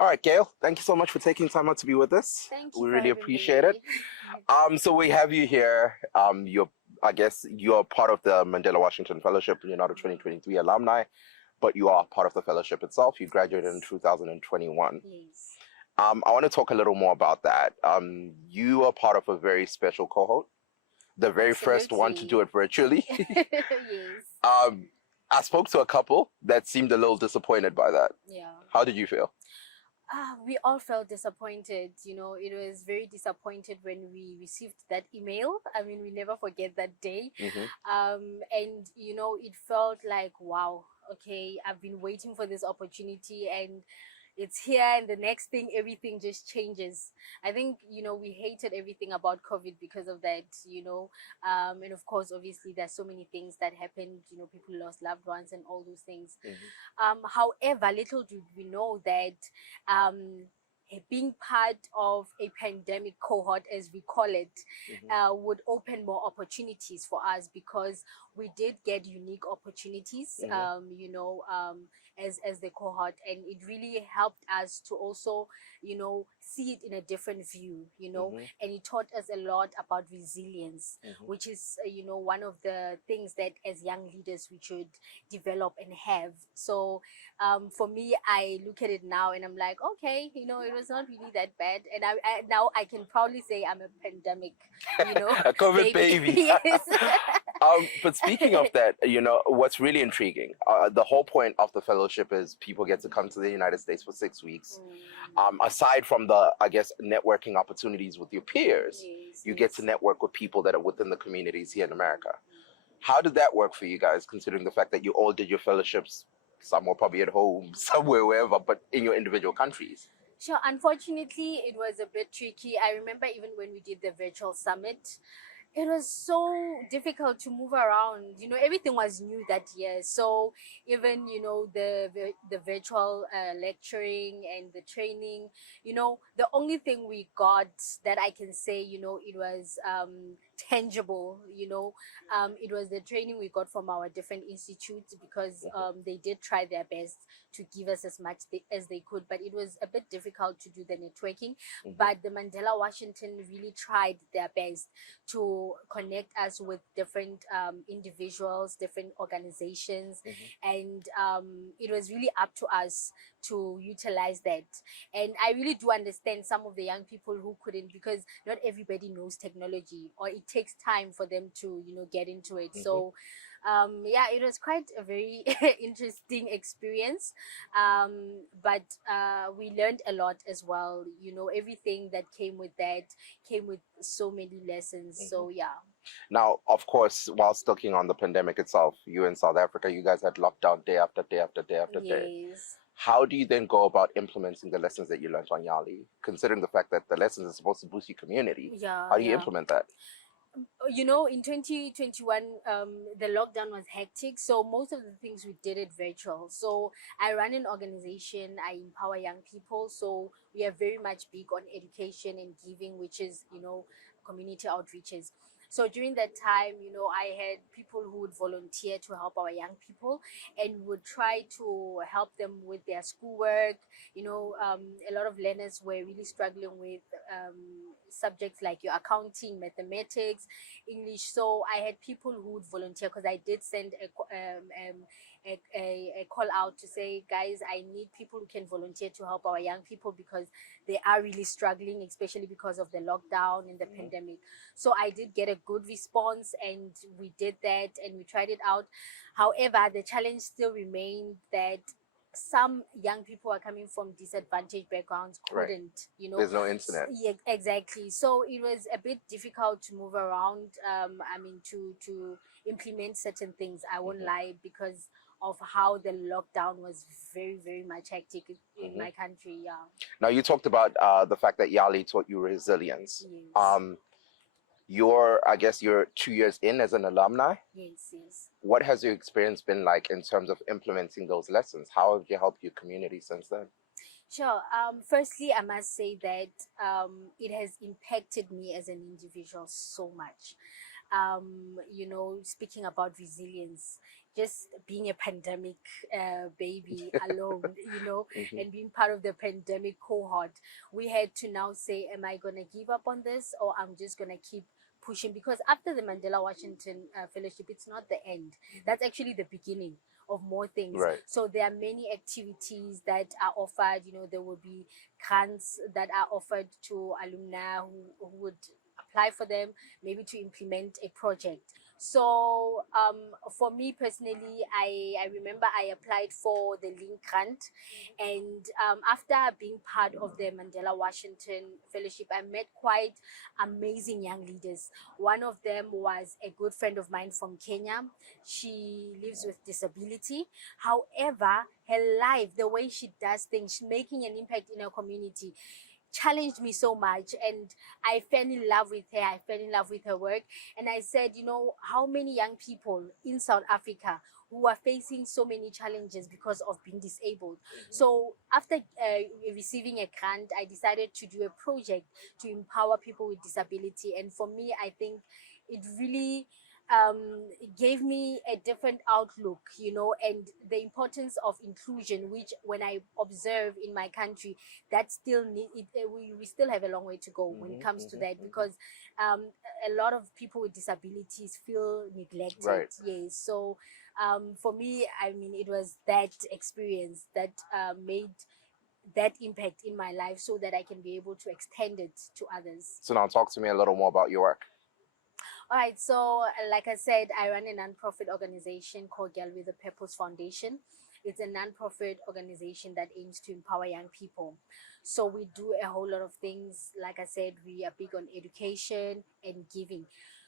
All right, Gail, thank you so much for taking time out to be with us. Thank you We for really having appreciate it. me. So we have you here. I guess you're part of the Mandela Washington Fellowship. You're not a 2023 alumni, but you are part of the fellowship itself. You graduated in 2021. Yes. I want to talk a little more about that. You are part of a very special cohort, the very first one to do Absolutely. it virtually. Yes. I spoke to a couple that seemed a little disappointed by that. Yeah. How did you feel? We all felt disappointed. It was very disappointed when we received that email. I mean, we never forget that day. Hmm. And it felt like, wow, okay, I've been waiting for this opportunity and it's here, and the next thing everything just changes. I think we hated everything about COVID because of that. And of course, obviously, there's so many things that happened. People lost loved ones and all those things. However, little did we know that being part of a pandemic cohort, as we call it, would open more opportunities for us, because we did get unique opportunities, as the cohort, and it really helped us to also, see it in a different view, and it taught us a lot about resilience, which is, one of the things that as young leaders we should develop and have. So for me, I look at it now and I'm like, okay, it was not really that bad, and now I can proudly say I'm a pandemic, A COVID baby. Yes. But speaking of that, what's really intriguing, the whole point of the fellowship is people get to come to the United States for 6 weeks. Aside from the, I guess, networking opportunities with your peers, Yes, you get to network with people that are within the communities here in America. How did that work for you guys, considering the fact that you all did your fellowships, some were probably at home, somewhere, wherever, but in your individual countries? Sure. Unfortunately, it was a bit tricky. I remember even when we did the virtual summit, it was so difficult to move around. Everything was new that year. So even, the virtual lecturing and the training, the only thing we got that I can say, it was tangible, it was the training we got from our different institutes, because they did try their best to give us as much as they could, but it was a bit difficult to do the networking. But the Mandela Washington really tried their best to connect us with different individuals, different organizations, and it was really up to us to utilize that. And I really do understand some of the young people who couldn't, because not everybody knows technology, or it takes time for them to get into it. So yeah, it was quite a very interesting experience, but we learned a lot as well. Everything that came with that came with so many lessons. So yeah. Now, of course, while looking on the pandemic itself, you in South Africa, you guys had lockdown day after day after day after day. Yes. How do you then go about implementing the lessons that you learned on YALI, considering the fact that the lessons are supposed to boost your community? Yeah, How do you yeah. implement that? In 2021, the lockdown was hectic, so most of the things we did it virtual. So I run an organization, I empower young people, so we are very much big on education and giving, which is community outreaches. So during that time, I had people who would volunteer to help our young people, and would try to help them with their schoolwork. A lot of learners were really struggling with subjects like your accounting, mathematics, English. So I had people who would volunteer, because I did send a call out to say, guys, I need people who can volunteer to help our young people, because they are really struggling, especially because of the lockdown and the pandemic. So I did get a good response, and we did that and we tried it out. However, the challenge still remained that some young people are coming from disadvantaged backgrounds, Right. couldn't, There's no internet. Yeah, exactly. So it was a bit difficult to move around. To implement certain things, I won't lie, because of how the lockdown was very, very much hectic in my country. Yeah. Now, you talked about the fact that YALI taught you resilience. Yes. I guess you're 2 years in as an alumni. Yes. Yes. What has your experience been like in terms of implementing those lessons? How have you helped your community since then? Sure. Firstly, I must say that it has impacted me as an individual so much. Speaking about resilience, just being a pandemic baby alone, Hmm. and being part of the pandemic cohort, we had to now say, am I going to give up on this, or I'm just going to keep pushing? Because after the Mandela Washington Fellowship, it's not the end. That's actually the beginning of more things. Right. So there are many activities that are offered. There will be grants that are offered to alumni who would apply for them, maybe to implement a project. So for me personally, I remember I applied for the Link grant, and after being part of the Mandela Washington Fellowship, I met quite amazing young leaders. One of them was a good friend of mine from Kenya. She lives with disability. However, her life, the way she does things, she's making an impact in her community, challenged me so much, and I fell in love with her. I fell in love with her work, and I said, how many young people in South Africa who are facing so many challenges because of being disabled. So after receiving a grant, I decided to do a project to empower people with disability, and for me, I think it really it gave me a different outlook, and the importance of inclusion, which when I observe in my country, that still need it, we still have a long way to go when it comes to that, because um, a lot of people with disabilities feel neglected. Right. Yes. So for me, I mean, it was that experience that made that impact in my life, so that I can be able to extend it to others. So now talk to me a little more about your work. All right, so like I said, I run a nonprofit organization called Girl with a Purpose Foundation. It's a nonprofit organization that aims to empower young people. So we do a whole lot of things. Like I said, we are big on education and giving.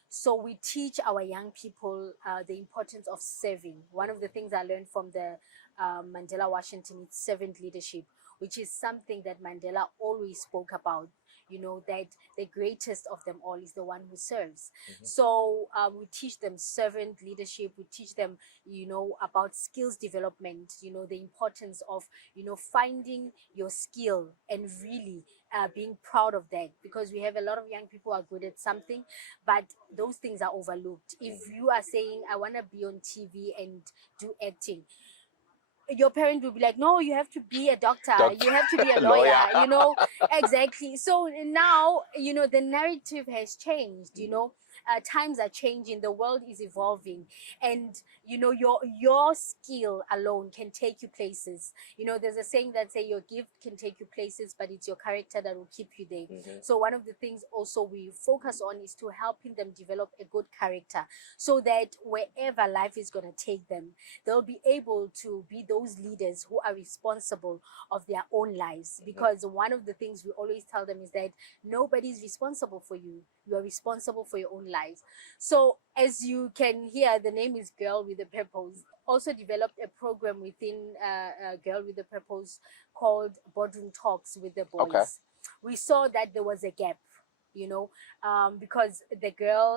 So we teach our young people the importance of serving. One of the things I learned from the Mandela Washington is servant leadership, which is something that Mandela always spoke about. That the greatest of them all is the one who serves. So we teach them servant leadership. We teach them, about skills development, the importance of, finding your skill and really being proud of that, because we have a lot of young people who are good at something, but those things are overlooked. If you are saying, I want to be on TV and do acting, your parent will be like, no, you have to be a doctor, you have to be a lawyer. Lawyer. Exactly. So now, the narrative has changed. Times are changing, the world is evolving, and your skill alone can take you places. There's a saying that say your gift can take you places, but it's your character that will keep you there. So one of the things also we focus on is to helping them develop a good character, so that wherever life is going to take them, they'll be able to be those leaders who are responsible of their own lives. Because one of the things we always tell them is that nobody's responsible for you. You are responsible for your own lives. So as you can hear, the name is Girl with a Purpose. Also developed a program within Girl with a Purpose called Boardroom Talks with the Boys. Okay. We saw that there was a gap, because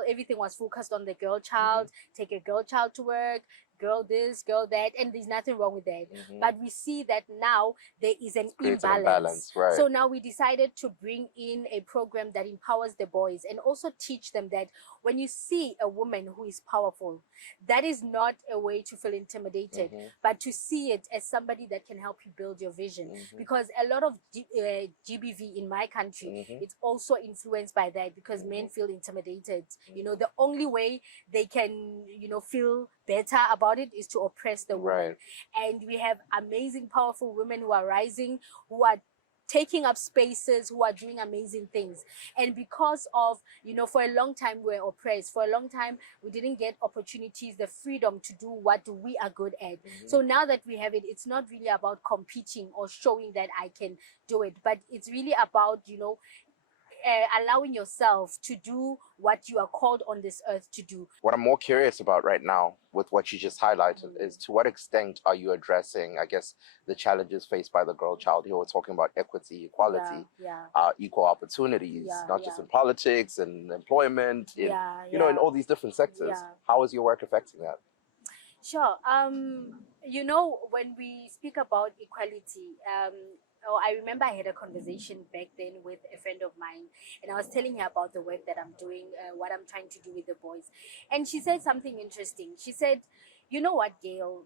everything was focused on the girl child, take a girl child to work, girl this, girl that, and there's nothing wrong with that. But we see that now there is an Creates an imbalance. right. So now we decided to bring in a program that empowers the boys, and also teach them that when you see a woman who is powerful, that is not a way to feel intimidated, but to see it as somebody that can help you build your vision. Because a lot of GBV in my country, it's also influenced by that, because men feel intimidated. The only way they can, feel better about it is to oppress the woman. Right. And we have amazing, powerful women who are rising, who are taking up spaces, who are doing amazing things. And because of, for a long time we were oppressed, for a long time we didn't get opportunities, the freedom to do what we are good at. So now that we have it, it's not really about competing or showing that I can do it, but it's really about, allowing yourself to do what you are called on this earth to do. What I'm more curious about right now with what you just highlighted is, to what extent are you addressing, I guess, the challenges faced by the girl child? Here we're talking about equity, equality, equal opportunities, not just in politics and employment, in in all these different sectors. How is your work affecting that? Sure. When we speak about equality, I remember I had a conversation back then with a friend of mine, and I was telling her about the work that I'm doing, what I'm trying to do with the boys. And she said something interesting. She said, You know what, Gail?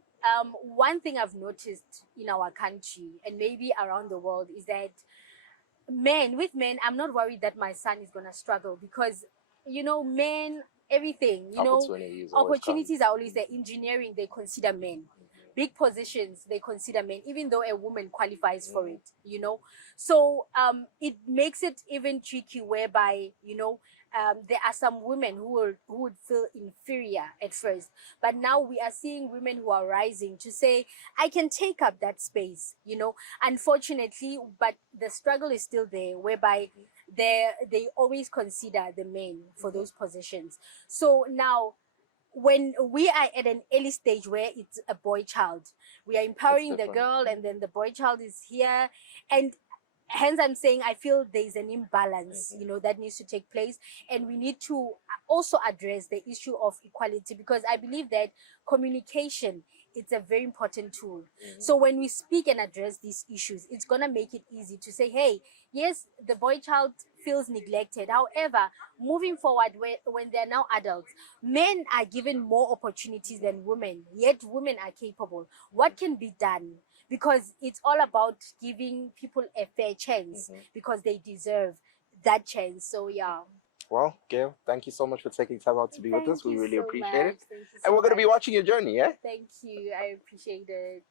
One thing I've noticed in our country and maybe around the world is that with men, I'm not worried that my son is gonna struggle because, men, everything, Opportunities always come. opportunities are always there. Engineering, they consider men. Big positions, they consider men, even though a woman qualifies for it. So it makes it even tricky whereby, there are some women who would feel inferior at first, but now we are seeing women who are rising to say, I can take up that space. Unfortunately, but the struggle is still there, whereby they always consider the men for those positions. So now, when we are at an early stage where it's a boy child, we are empowering the different. girl, and then the boy child is here, and hence I'm saying I feel there's an imbalance, that needs to take place, and we need to also address the issue of equality, because I believe that communication, it's a very important tool. So when we speak and address these issues, it's gonna make it easy to say, hey, yes, the boy child feels neglected. However, moving forward, when they're now adults, men are given more opportunities than women, yet women are capable. What can be done? Because it's all about giving people a fair chance, because they deserve that chance. So yeah. Well, Gail, thank you so much for taking time out to be with Thank us. We you really so appreciate much. it. Thank you And so we're going to be much. watching your journey, yeah? Thank you. I appreciate it.